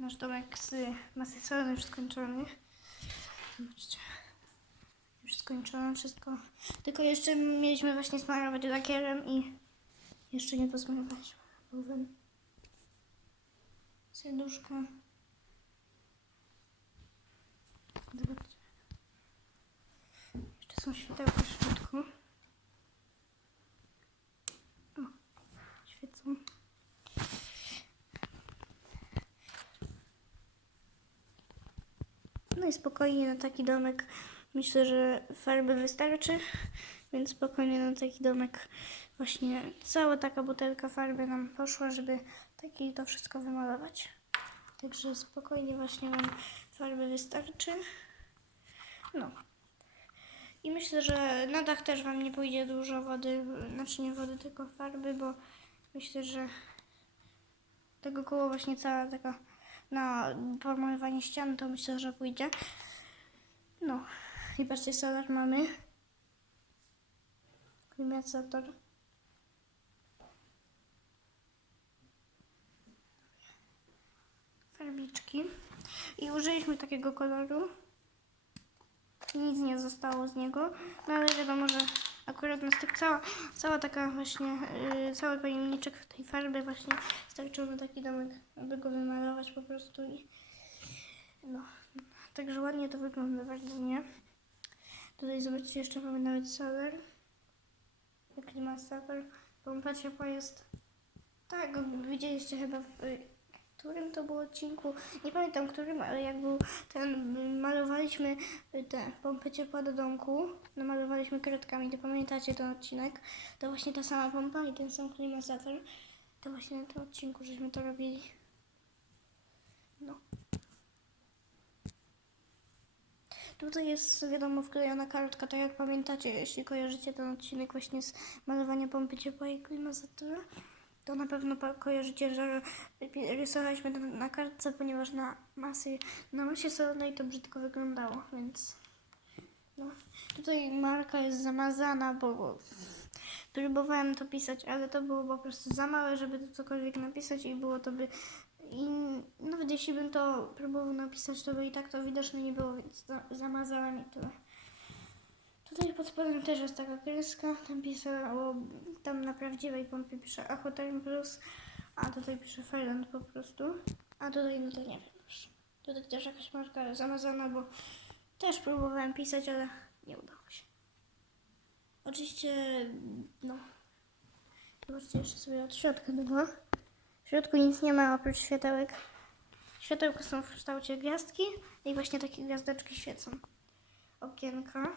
nasz domek z masy solnej już skończony. Zobaczcie. Już skończono wszystko. Tylko jeszcze mieliśmy właśnie smarować lakierem i jeszcze nie posmarowaliśmy. Owen. Serduszka. Zobaczcie. Jeszcze są światełka w środku. O, świecą. No i spokojnie na taki domek myślę, że farby wystarczy, więc spokojnie na taki domek właśnie cała taka butelka farby nam poszła, żeby taki to wszystko wymalować. Także spokojnie właśnie nam farby wystarczy. No. I myślę, że na dach też Wam nie pójdzie dużo wody, znaczy nie wody, tylko farby, bo myślę, że tego koło właśnie cała taka na pomalowanie ścian, to myślę, że pójdzie. No. I patrzcie, solar mamy. Klimatyzator. Farbiczki. I użyliśmy takiego koloru. Nic nie zostało z niego. No ale wiadomo, że akurat nas tak cała, cała taka właśnie, yy, cały pojemniczek tej farby właśnie starczył na taki domek, aby go wymalować po prostu i no. Także ładnie to wygląda bardzo, nie? Tutaj zobaczcie, jeszcze mamy nawet solar. Klimatyzator. Pompa ciepła jest. Tak, widzieliście chyba w którym to było odcinku. Nie pamiętam którym, ale jak był ten, malowaliśmy te pompy ciepła do domku. Namalowaliśmy kredkami, to pamiętacie ten odcinek. To właśnie ta sama pompa i ten sam klimatyzator. To właśnie na tym odcinku żeśmy to robili. No. Tutaj jest wiadomo wklejona kartka, tak jak pamiętacie, jeśli kojarzycie ten odcinek właśnie z malowania pompy ciepła i klimatyzatora, to na pewno kojarzycie, że rysowaliśmy to na kartce, ponieważ na masy, na masie solnej to brzydko wyglądało, więc no. Tutaj marka jest zamazana, bo próbowałem to pisać, ale to było po prostu za małe, żeby to cokolwiek napisać i było to by i nawet jeśli bym to próbował napisać, to by i tak to widoczne nie było, więc za- zamazałem i tyle. Tutaj pod spodem też jest taka kreska, tam pisało, tam na prawdziwej pompie pisze Aquaterm Plus, a tutaj pisze Failand po prostu, a tutaj no to nie wiem już. Tutaj też jakaś marka zamazana, bo też próbowałem pisać, ale nie udało się. Oczywiście, no, zobaczcie jeszcze sobie od środka tego. W środku nic nie ma oprócz światełek. Światełka są w kształcie gwiazdki i właśnie takie gwiazdeczki świecą. Okienka,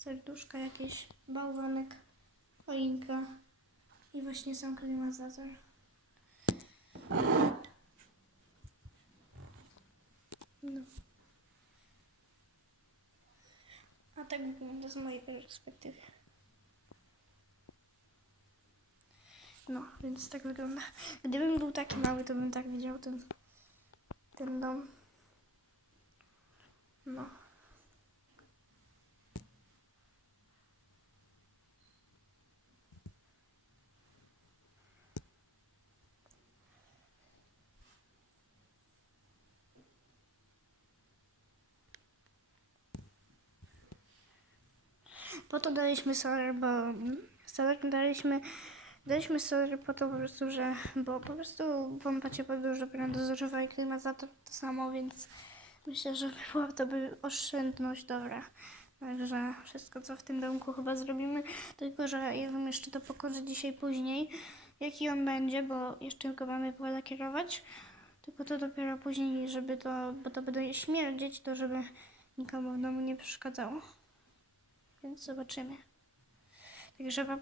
serduszka jakieś, bałwanek, choinka i właśnie sam klimatyzator. No. A tak wygląda z mojej perspektywy. No, więc tak wygląda. Gdybym był taki mały, to bym tak widział ten, ten dom. No. Po to daliśmy solar, bo solar daliśmy Daliśmy solar po to po prostu, że bo po prostu pompa ciepła dużo prądu zużywa i klimatyzator to samo, więc myślę, że była to by oszczędność dobra. Także wszystko co w tym domku chyba zrobimy, tylko że ja wam jeszcze to pokażę dzisiaj później, jaki on będzie, bo jeszcze go mamy polakierować. Tylko to dopiero później, żeby to, bo to będzie śmierdzieć, to żeby nikomu w domu nie przeszkadzało. Więc zobaczymy. Także wam